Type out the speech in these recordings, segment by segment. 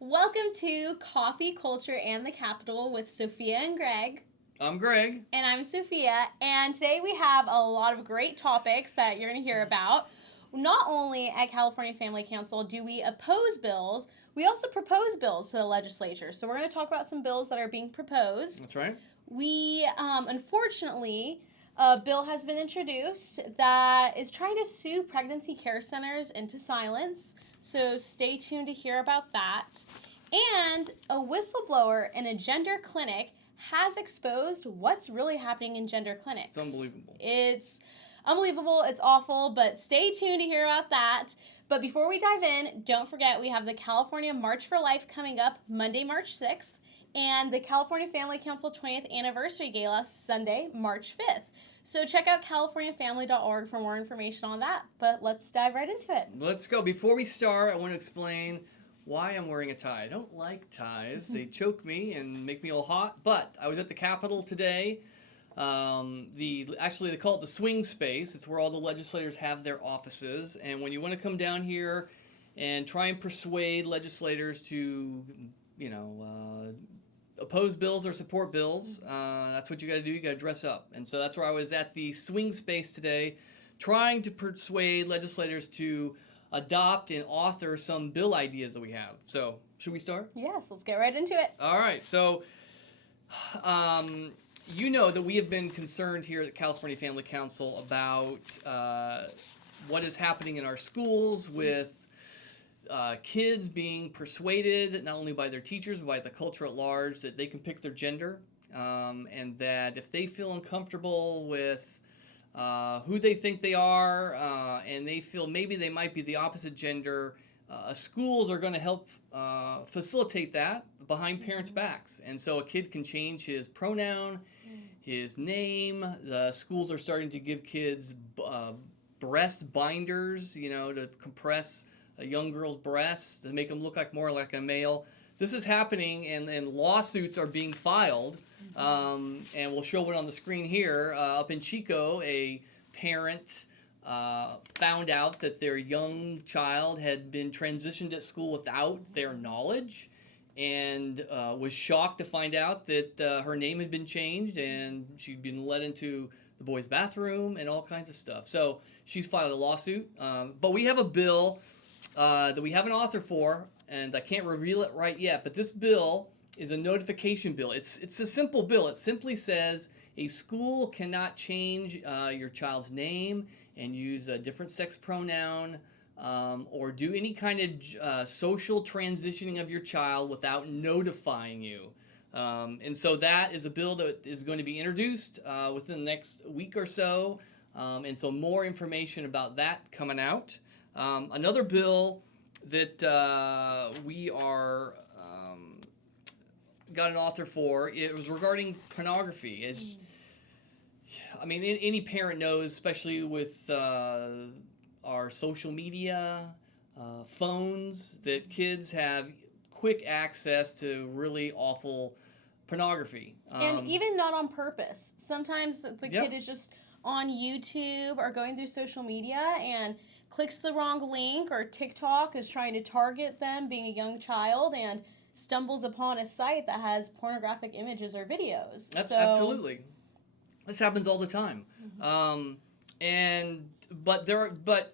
Welcome to Coffee, Culture, and the Capital with Sophia and Greg. I'm Greg. And I'm Sophia. And today we have a lot of great topics that you're going to hear about. Not only at California Family Council do we oppose bills, we also propose bills to the legislature. So we're going to talk about some bills that are being proposed. That's right. We, unfortunately, a bill has been introduced that is trying to sue pregnancy care centers into silence. So stay tuned to hear about that. And a whistleblower in a gender clinic has exposed what's really happening in gender clinics. It's unbelievable. It's unbelievable. It's awful, but stay tuned to hear about that. But before we dive in, don't forget we have the California March for Life coming up Monday, March 6th, and the California Family Council 20th Anniversary Gala Sunday, March 5th. So check out californiafamily.org for more information on that. But let's dive right into it. Let's go. Before we start, I want to explain why I'm wearing a tie. I don't like ties. They choke me and make me all hot. But I was at the Capitol today. Actually, they call it the swing space. It's where all the legislators have their offices. And when you want to come down here and try and persuade legislators to, oppose bills or support bills, that's what you got to do. You got to dress up. And so that's where I was at the swing space today, trying to persuade legislators to adopt and author some bill ideas that we have. So, should we start? Yes, let's get right into it. All right. So, you know that we have been concerned here at California Family Council about what is happening in our schools with kids being persuaded, not only by their teachers, but by the culture at large, that they can pick their gender, and that if they feel uncomfortable with who they think they are, and they feel maybe they might be the opposite gender, schools are going to help facilitate that behind parents' backs. And so a kid can change his pronoun, his name. The schools are starting to give kids breast binders, to compress a young girl's breasts to make them look more like a male. This is happening, and lawsuits are being filed. And we'll show it on the screen here. Up in Chico, a parent found out that their young child had been transitioned at school without their knowledge, and was shocked to find out that her name had been changed and she'd been let into the boys' bathroom and all kinds of stuff. So she's filed a lawsuit. But we have a bill that we have an author for, and I can't reveal it right yet, but this bill is a notification bill. It's a simple bill. It simply says a school cannot change your child's name and use a different sex pronoun, or do any kind of social transitioning of your child without notifying you. And so that is a bill that is going to be introduced within the next week or so. And so more information about that coming out. Another bill that we are got an author for, it was regarding pornography. Any parent knows, especially with our social media, phones, that kids have quick access to really awful pornography. And even not on purpose. Sometimes the kid is just on YouTube or going through social media and clicks the wrong link, or TikTok is trying to target them being a young child and stumbles upon a site that has pornographic images or videos. Absolutely. This happens all the time.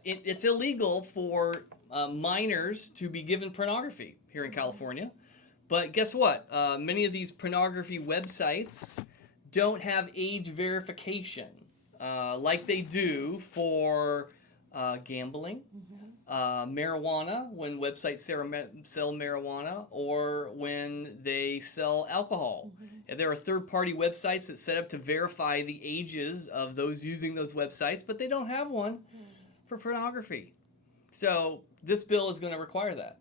It's illegal for minors to be given pornography here in California. But guess what? Many of these pornography websites don't have age verification like they do for gambling, marijuana, when websites sell marijuana, or when they sell alcohol. And there are third-party websites that set up to verify the ages of those using those websites, but they don't have one for pornography. So this bill is going to require that.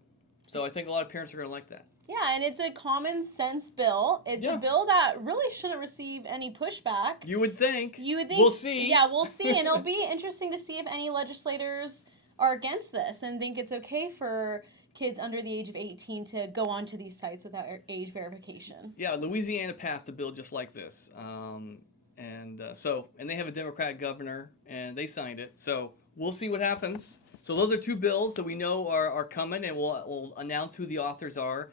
So I think a lot of parents are going to like that. Yeah, and it's a common sense bill. It's a bill that really shouldn't receive any pushback. You would think. We'll see. Yeah, we'll see. And it'll be interesting to see if any legislators are against this and think it's okay for kids under the age of 18 to go onto these sites without age verification. Yeah, Louisiana passed a bill just like this. And they have a Democratic governor, and they signed it. So we'll see what happens. So those are two bills that we know are coming, and we'll announce who the authors are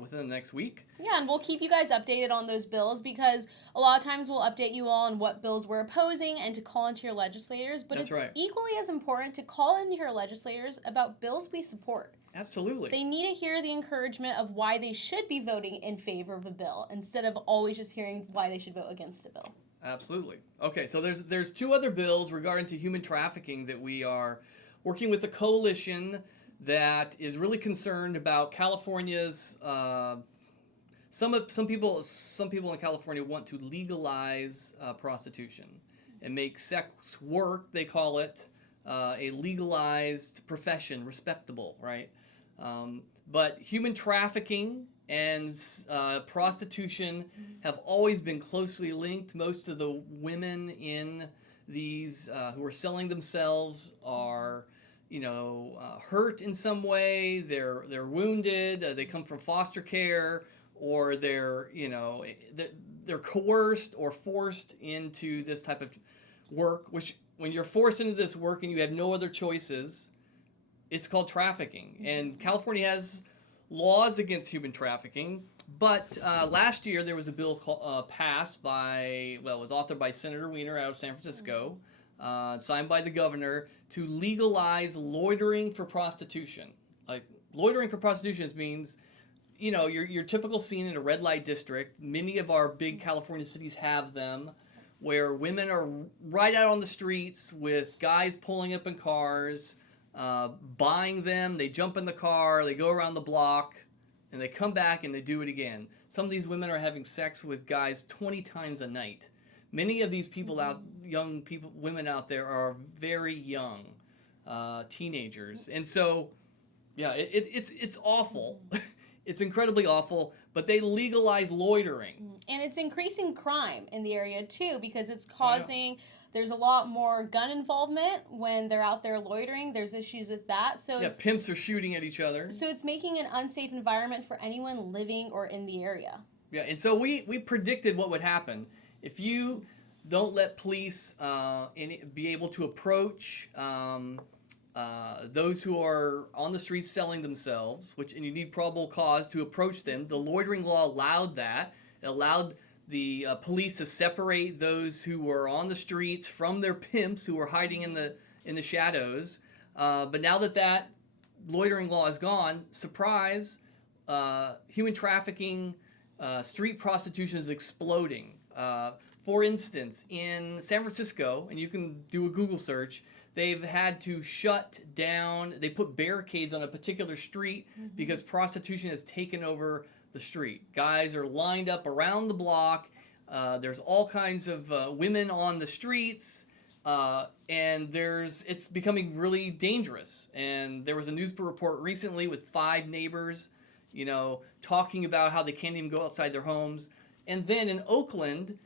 within the next week. Yeah, and we'll keep you guys updated on those bills because a lot of times we'll update you all on what bills we're opposing and to call into your legislators. But That's it's right. equally as important to call into your legislators about bills we support. Absolutely. They need to hear the encouragement of why they should be voting in favor of a bill instead of always just hearing why they should vote against a bill. Absolutely. Okay, so there's two other bills regarding to human trafficking that we are working with a coalition that is really concerned about California's. Some people in California want to legalize prostitution and make sex work, they call it, a legalized profession, respectable, right? But human trafficking and prostitution have always been closely linked. Most of the women in these who are selling themselves are, hurt in some way. They're wounded. They come from foster care, or they're coerced or forced into this type of work. Which, when you're forced into this work and you have no other choices, it's called trafficking. And California has laws against human trafficking, but last year there was a bill passed by, it was authored by Senator Weiner out of San Francisco, signed by the governor, to legalize loitering for prostitution. Like, loitering for prostitution means, your typical scene in a red light district. Many of our big California cities have them, where women are right out on the streets with guys pulling up in cars, buying them. They jump in the car, they go around the block, and they come back and they do it again. Some of these women are having sex with guys 20 times a night. Many of these women out there are very young, teenagers. And so, yeah, it's awful. It's incredibly awful, but they legalize loitering. And it's increasing crime in the area, too, because it's causing... There's a lot more gun involvement when they're out there loitering. There's issues with that. So pimps are shooting at each other. So it's making an unsafe environment for anyone living or in the area. Yeah, and so we predicted what would happen if you don't let police be able to approach those who are on the streets selling themselves, and you need probable cause to approach them. The loitering law allowed that. It allowed the police to separate those who were on the streets from their pimps who were hiding in the shadows. But now that loitering law is gone, surprise, human trafficking, street prostitution is exploding. For instance, in San Francisco, and you can do a Google search, they've had to shut down, they put barricades on a particular street because prostitution has taken over the street. Guys are lined up around the block. There's all kinds of women on the streets, and it's becoming really dangerous. And there was a newspaper report recently with 5 neighbors, talking about how they can't even go outside their homes. And then in Oakland,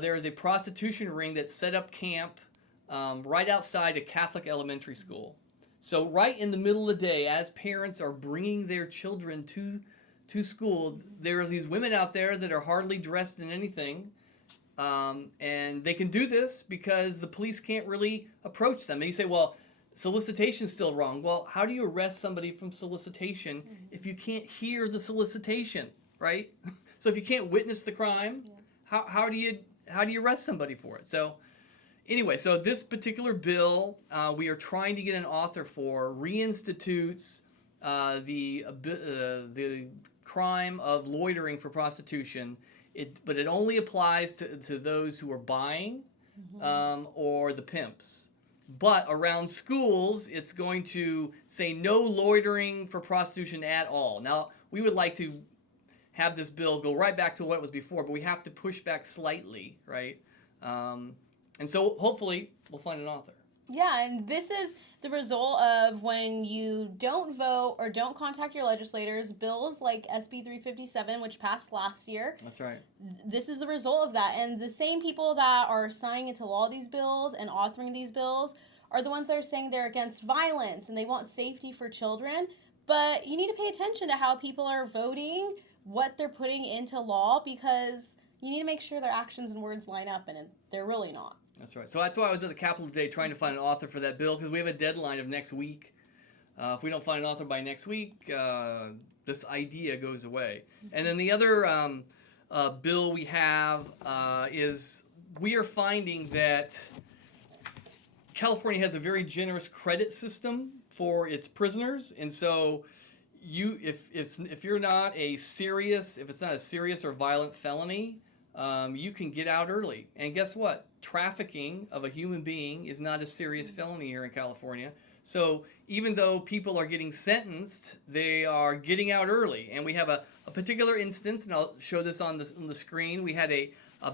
there is a prostitution ring that set up camp right outside a Catholic elementary school. So right in the middle of the day, as parents are bringing their children to school, there's these women out there that are hardly dressed in anything, and they can do this because the police can't really approach them. And you say, well, solicitation's still wrong. Well, how do you arrest somebody from solicitation if you can't hear the solicitation, right? So if you can't witness the crime, how do you arrest somebody for it? So anyway, so this particular bill we are trying to get an author for reinstitutes the crime of loitering for prostitution, but it only applies to those who are buying or the pimps. But around schools, it's going to say no loitering for prostitution at all. Now, we would like to have this bill go right back to what it was before, but we have to push back slightly, right? And so hopefully we'll find an author. Yeah, and this is the result of when you don't vote or don't contact your legislators, bills like SB 357, which passed last year. That's right. This is the result of that. And the same people that are signing into law these bills and authoring these bills are the ones that are saying they're against violence and they want safety for children. But you need to pay attention to how people are voting, what they're putting into law, because you need to make sure their actions and words line up, and they're really not. That's right. So that's why I was at the Capitol today trying to find an author for that bill, because we have a deadline of next week If we don't find an author by next week, this idea goes away. And then the other bill we have is we are finding that California has a very generous credit system for its prisoners, and so if you're not a serious, if it's not a serious or violent felony, you can get out early. And guess what? Trafficking of a human being is not a serious felony here in California. So even though people are getting sentenced, they are getting out early. And we have a particular instance, and I'll show this on the screen. We had a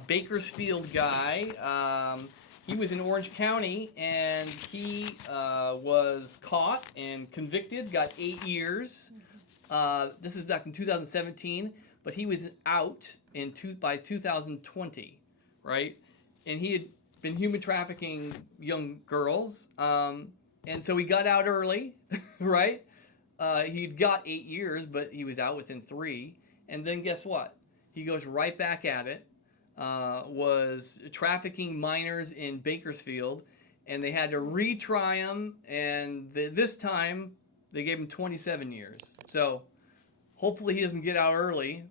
Bakersfield guy. He was in Orange County, and he was caught and convicted, got 8 years. This is back in 2017, but he was out by 2020, right? And he had been human trafficking young girls, and so he got out early, right? He'd got 8 years, but he was out within 3. And then guess what? He goes right back at it. Was trafficking minors in Bakersfield, and they had to retry him, and this time they gave him 27 years. So hopefully he doesn't get out early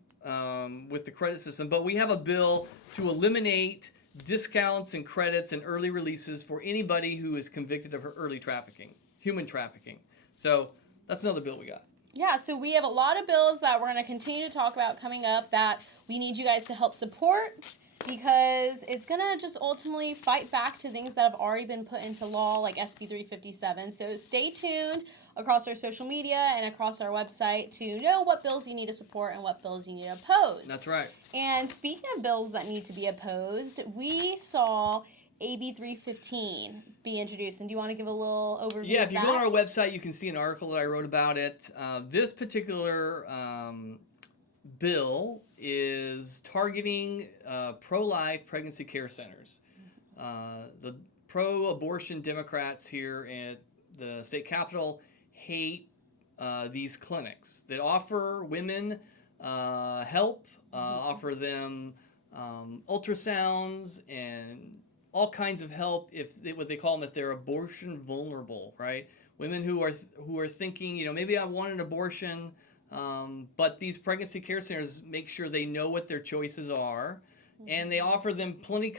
with the credit system. But we have a bill to eliminate discounts and credits and early releases for anybody who is convicted of early trafficking, human trafficking. So that's another bill we got. Yeah, so we have a lot of bills that we're going to continue to talk about coming up that we need you guys to help support, because it's going to just ultimately fight back to things that have already been put into law, like SB 357. So stay tuned across our social media and across our website to know what bills you need to support and what bills you need to oppose. That's right. And speaking of bills that need to be opposed, we saw AB 315 be introduced. And do you want to give a little overview of that? Yeah, if you go on our website, you can see an article that I wrote about it. This particular bill is targeting pro-life pregnancy care centers. The pro-abortion Democrats here at the state capitol hate these clinics that offer women help, offer them ultrasounds and all kinds of help what they call them if they're abortion vulnerable, right? Women who are thinking, maybe I want an abortion, but these pregnancy care centers make sure they know what their choices are, and they offer them plenty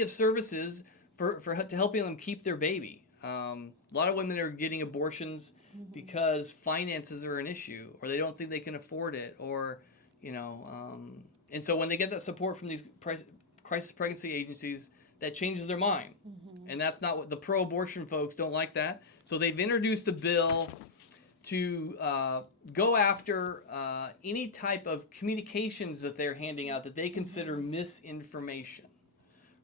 of services to helping them keep their baby. A lot of women are getting abortions because finances are an issue, or they don't think they can afford it, or and so when they get that support from these crisis pregnancy agencies, that changes their mind. And that's not what the pro-abortion folks don't like that. So they've introduced a bill to go after any type of communications that they're handing out that they consider misinformation,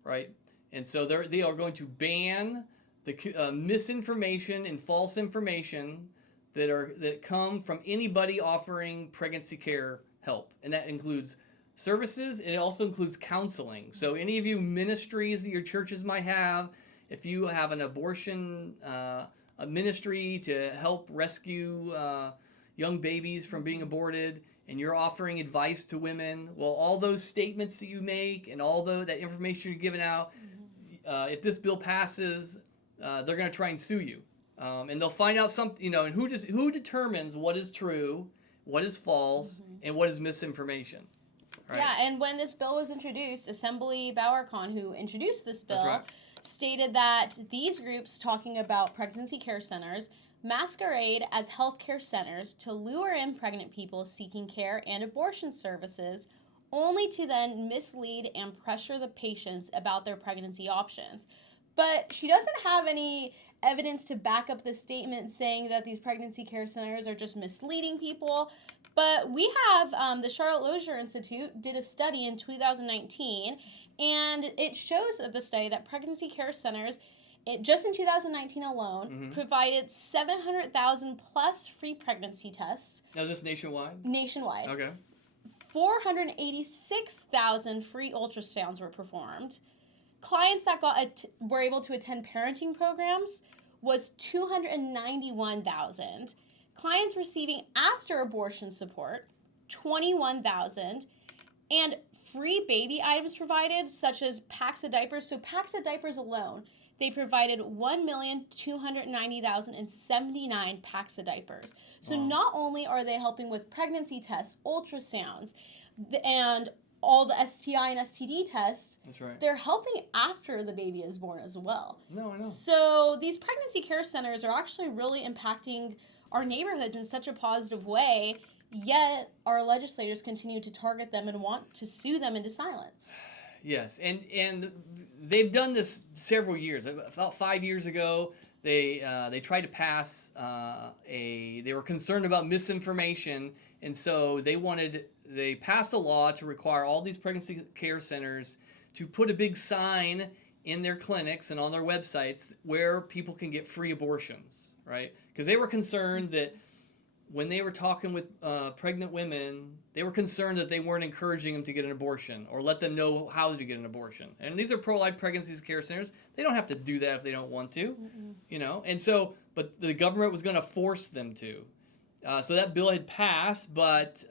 right? And so they are going to ban the misinformation and false information that come from anybody offering pregnancy care help, and that includes services, and it also includes counseling. So any of you ministries that your churches might have, if you have an abortion a ministry to help rescue young babies from being aborted, and you're offering advice to women, well, all those statements that you make and all that information you're giving out, if this bill passes, they're going to try and sue you. And they'll find out something, and who determines what is true, what is false, and what is misinformation. Right. Yeah, and when this bill was introduced, Assembly Bowercon, who introduced this bill, stated that these groups talking about pregnancy care centers masquerade as healthcare centers to lure in pregnant people seeking care and abortion services, only to then mislead and pressure the patients about their pregnancy options. But she doesn't have any evidence to back up the statement saying that these pregnancy care centers are just misleading people. But we have the Charlotte Lozier Institute did a study in 2019, and it shows the study that pregnancy care centers, just in 2019 alone, provided 700,000 plus free pregnancy tests. Now, is this nationwide? Nationwide. Okay. 486,000 free ultrasounds were performed. Clients that were able to attend parenting programs was 291,000. Clients receiving after abortion support, 21,000, and free baby items provided, such as packs of diapers. So packs of diapers alone they provided 1,290,079 packs of diapers. So Wow. not only are they helping with pregnancy tests, ultrasounds, and all the STI and STD tests, That's right. they're helping after the baby is born as well. No, I know. So these pregnancy care centers are actually really impacting our neighborhoods in such a positive way, yet our legislators continue to target them and want to sue them into silence. Yes, and they've done this several years. About 5 years ago, they tried to pass they were concerned about misinformation, and so they passed a law to require all these pregnancy care centers to put a big sign in their clinics and on their websites where people can get free abortions, right? Because they were concerned that when they were talking with pregnant women, they were concerned that they weren't encouraging them to get an abortion or let them know how to get an abortion. And these are pro-life pregnancy care centers. They don't have to do that if they don't want to, you know. And so, but the government was going to force them to. So that bill had passed, but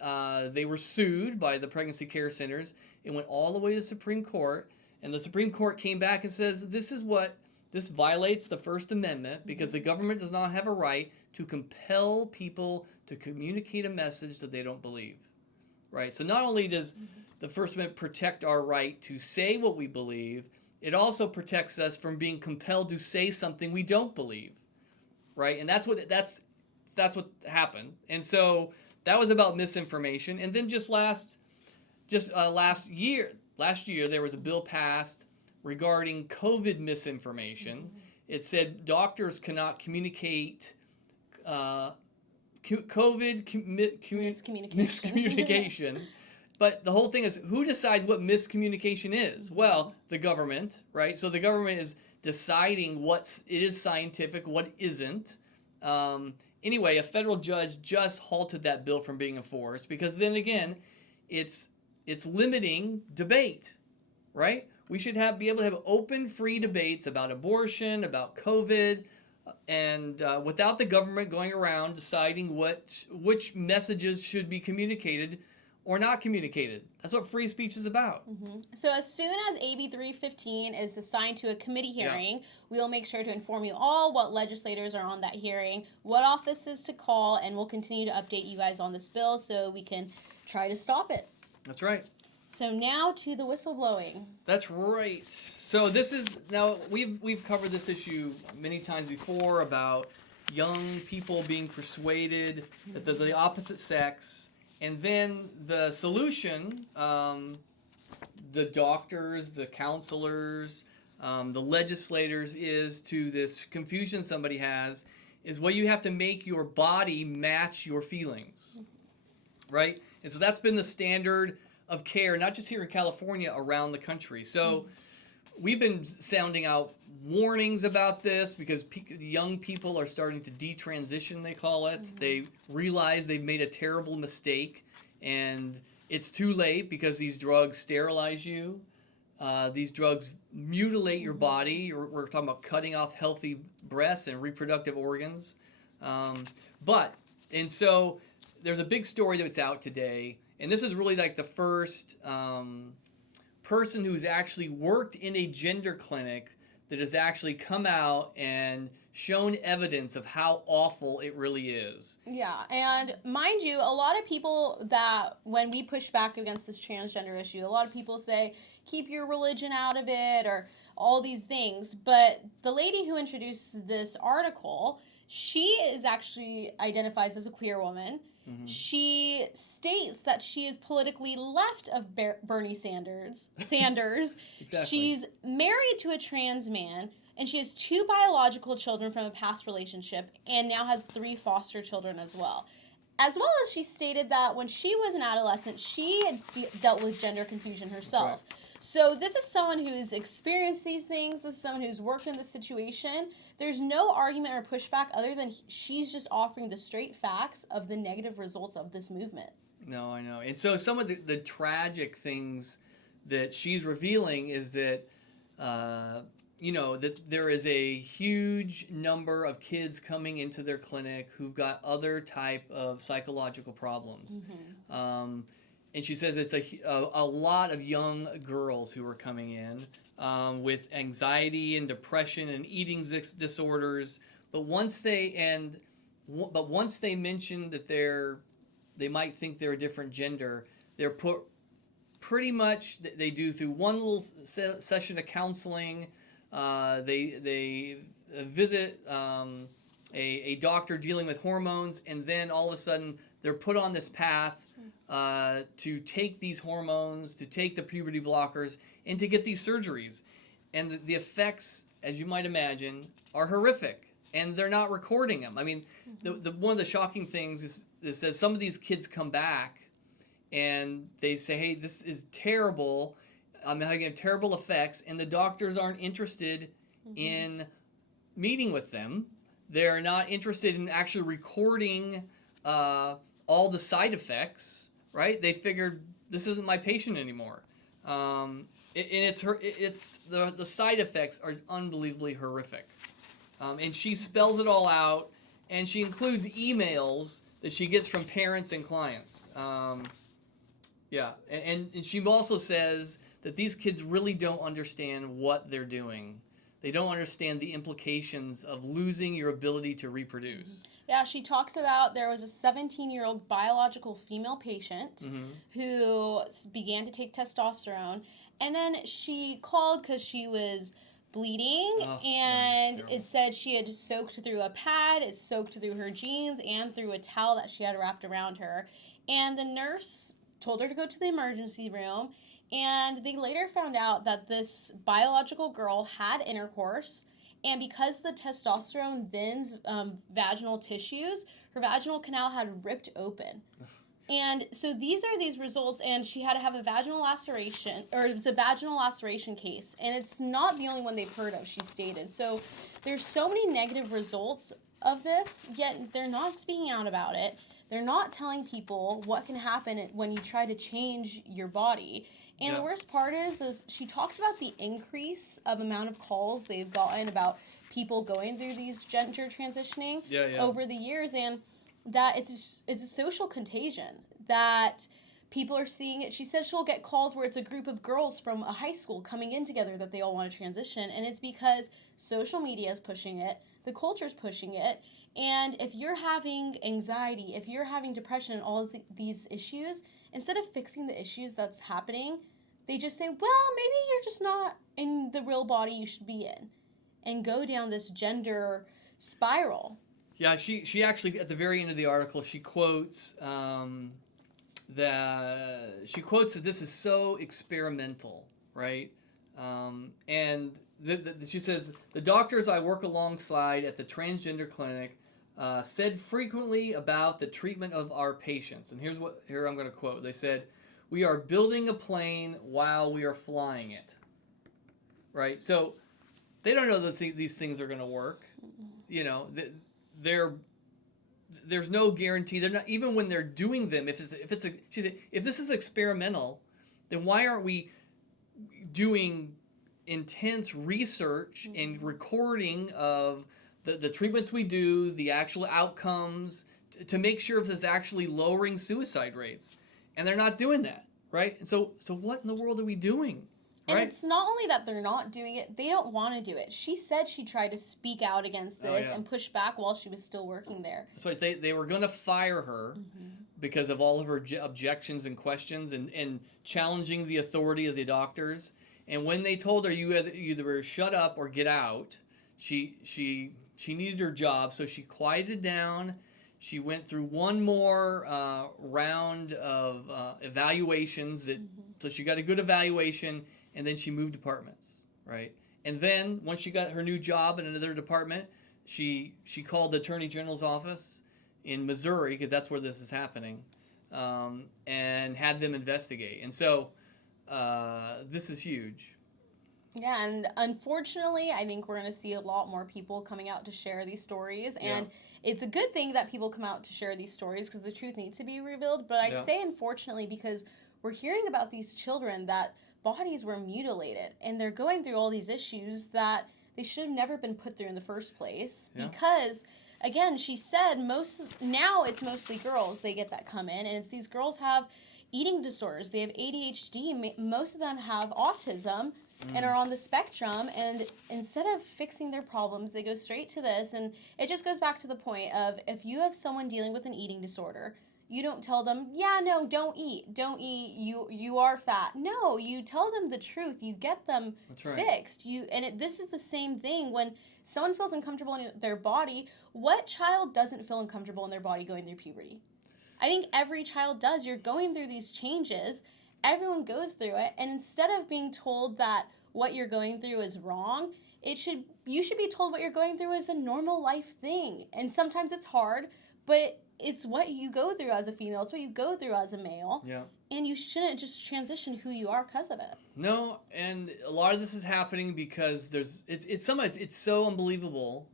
they were sued by the pregnancy care centers. It went all the way to the Supreme Court, and the Supreme Court came back and says this violates the First Amendment because the government does not have a right to compel people to communicate a message that they don't believe, right? So not only does the First Amendment protect our right to say what we believe, it also protects us from being compelled to say something we don't believe, right? And that's what happened. And so that was about misinformation. And then last year there was a bill passed regarding COVID misinformation. It said doctors cannot communicate COVID miscommunication. But the whole thing is, who decides what miscommunication is? Well, the government, right? So the government is deciding it is scientific, what isn't. Anyway, a federal judge just halted that bill from being enforced because then again, it's limiting debate, right? We should be able to have open, free debates about abortion, about COVID, and without the government going around deciding which messages should be communicated or not communicated. That's what free speech is about. So as soon as AB 315 is assigned to a committee hearing, we will make sure to inform you all what legislators are on that hearing, what offices to call, and we'll continue to update you guys on this bill so we can try to stop it. That's right. So now to the whistleblowing. That's right. So we've covered this issue many times before about young people being persuaded that they're the opposite sex, and then the solution, the doctors, the counselors, the legislators, is to this confusion somebody has, is you have to make your body match your feelings, right? And so that's been the standard of care, not just here in California, around the country. So we've been sounding out warnings about this because young people are starting to detransition, they call it. They realize they've made a terrible mistake, and it's too late because these drugs sterilize you. These drugs mutilate your body. We're talking about cutting off healthy breasts and reproductive organs. And so there's a big story that's out today, and this is really like the first person who's actually worked in a gender clinic that has actually come out and shown evidence of how awful it really is. Yeah, and mind you, a lot of people that, when we push back against this transgender issue, a lot of people say, keep your religion out of it, or all these things. But the lady who introduced this article, she is actually identifies as a queer woman. She states that she is politically left of Bernie Sanders. Exactly. She's married to a trans man, and she has 2 biological children from a past relationship, and now has 3 foster children as well. As well as she stated that when she was an adolescent, she had dealt with gender confusion herself. Right. So this is someone who's experienced these things. This is someone who's worked in this situation. There's no argument or pushback other than she's just offering the straight facts of the negative results of this movement. No, I know. And so some of the tragic things that she's revealing is that, that there is a huge number of kids coming into their clinic who've got other type of psychological problems. and she says it's a lot of young girls who are coming in with anxiety and depression and eating disorders. But once they mention that they might think they're a different gender, they're put pretty much they do through one little session of counseling. They visit a doctor dealing with hormones, and then all of a sudden they're put on this path to take these hormones, to take the puberty blockers, and to get these surgeries. And the effects, as you might imagine, are horrific, and they're not recording them. I mean, the one of the shocking things is that some of these kids come back and they say, hey, this is terrible. I'm having terrible effects, and the doctors aren't interested in meeting with them. They're not interested in actually recording all the side effects, right? They figured this isn't my patient anymore. And the side effects are unbelievably horrific. And she spells it all out, and she includes emails that she gets from parents and clients. And she also says that these kids really don't understand what they're doing. They don't understand the implications of losing your ability to reproduce. Yeah, she talks about there was a 17-year-old biological female patient who began to take testosterone, and then she called because she was bleeding, and it said she had soaked through a pad, it soaked through her jeans, and through a towel that she had wrapped around her. And the nurse told her to go to the emergency room, and they later found out that this biological girl had intercourse, and because the testosterone thins vaginal tissues, her vaginal canal had ripped open. And so these are these results, and she had to have a vaginal laceration, or it was a vaginal laceration case, and it's not the only one they've heard of, she stated. So there's so many negative results of this, yet they're not speaking out about it. They're not telling people what can happen when you try to change your body. And the worst part is she talks about the increase of amount of calls they've gotten about people going through these gender transitioning over the years, and that it's a social contagion, that people are seeing it. She said she'll get calls where it's a group of girls from a high school coming in together that they all want to transition, and it's because social media is pushing it, the culture's pushing it, and if you're having anxiety, if you're having depression and all of these issues, instead of fixing the issues that's happening, they just say, well, maybe you're just not in the real body you should be in, and go down this gender spiral. Yeah, she actually, at the very end of the article, she quotes that this is so experimental, right? And she says, the doctors I work alongside at the transgender clinic said frequently about the treatment of our patients. And here I'm going to quote. They said, we are building a plane while we are flying it, right? So they don't know that these things are going to work. You know, there's no guarantee. They're not, even when they're doing them. If this is experimental, then why aren't we doing intense research and recording of the treatments we do, the actual outcomes, to make sure if it's actually lowering suicide rates? And they're not doing that, right? And so what in the world are we doing? And right? It's not only that they're not doing it, they don't want to do it. She said she tried to speak out against this and push back while she was still working there. That's right. They were going to fire her because of all of her objections and questions and challenging the authority of the doctors. And when they told her, you either shut up or get out, she needed her job, so she quieted down. She went through one more round of evaluations, so she got a good evaluation, and then she moved departments, right? And then once she got her new job in another department, she called the Attorney General's office in Missouri, because that's where this is happening, and had them investigate. And so this is huge. Yeah, and unfortunately, I think we're going to see a lot more people coming out to share these stories, and it's a good thing that people come out to share these stories because the truth needs to be revealed, but I say unfortunately because we're hearing about these children that bodies were mutilated, and they're going through all these issues that they should have never been put through in the first place because, again, she said now it's mostly girls they get that come in, and it's these girls have eating disorders. They have ADHD. Most of them have autism and are on the spectrum. And instead of fixing their problems, they go straight to this. And it just goes back to the point of, if you have someone dealing with an eating disorder, you don't tell them, yeah, no, don't eat, you are fat. No, you tell them the truth. You get them fixed. This is the same thing when someone feels uncomfortable in their body. What child doesn't feel uncomfortable in their body going through puberty? I think every child does. You're going through these changes. Everyone goes through it. And instead of being told that what you're going through is wrong, you should be told what you're going through is a normal life thing. And sometimes it's hard, but it's what you go through as a female. It's what you go through as a male. Yeah. And you shouldn't just transition who you are because of it. No, and a lot of this is happening because it's so unbelievable.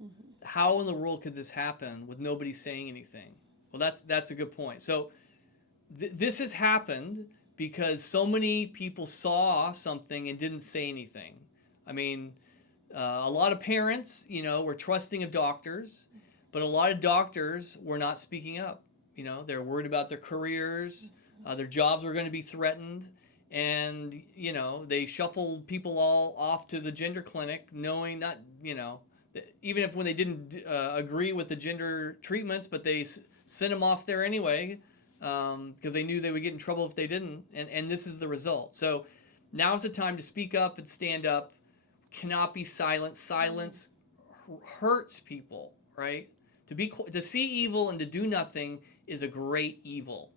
How in the world could this happen with nobody saying anything? Well, that's a good point. So this has happened because so many people saw something and didn't say anything. I mean, a lot of parents, were trusting of doctors. But a lot of doctors were not speaking up. They're worried about their careers. Their jobs were going to be threatened. And, they shuffled people all off to the gender clinic, knowing that, even if when they didn't agree with the gender treatments, but they sent them off there anyway because they knew they would get in trouble if they didn't. And this is the result. So now's the time to speak up and stand up. Cannot be silent. Silence hurts people, right? To see evil and to do nothing is a great evil.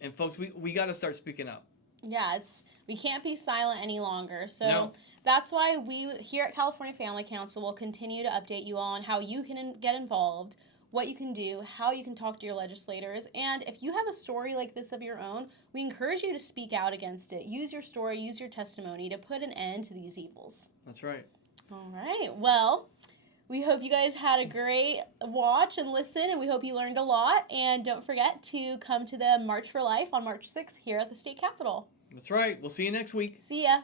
And folks, we got to start speaking up. Yeah, we can't be silent any longer. So No. That's why we here at California Family Council will continue to update you all on how you can get involved, what you can do, how you can talk to your legislators. And if you have a story like this of your own, we encourage you to speak out against it. Use your story, use your testimony to put an end to these evils. That's right. All right. Well, we hope you guys had a great watch and listen, and we hope you learned a lot. And don't forget to come to the March for Life on March 6th here at the State Capitol. That's right. We'll see you next week. See ya.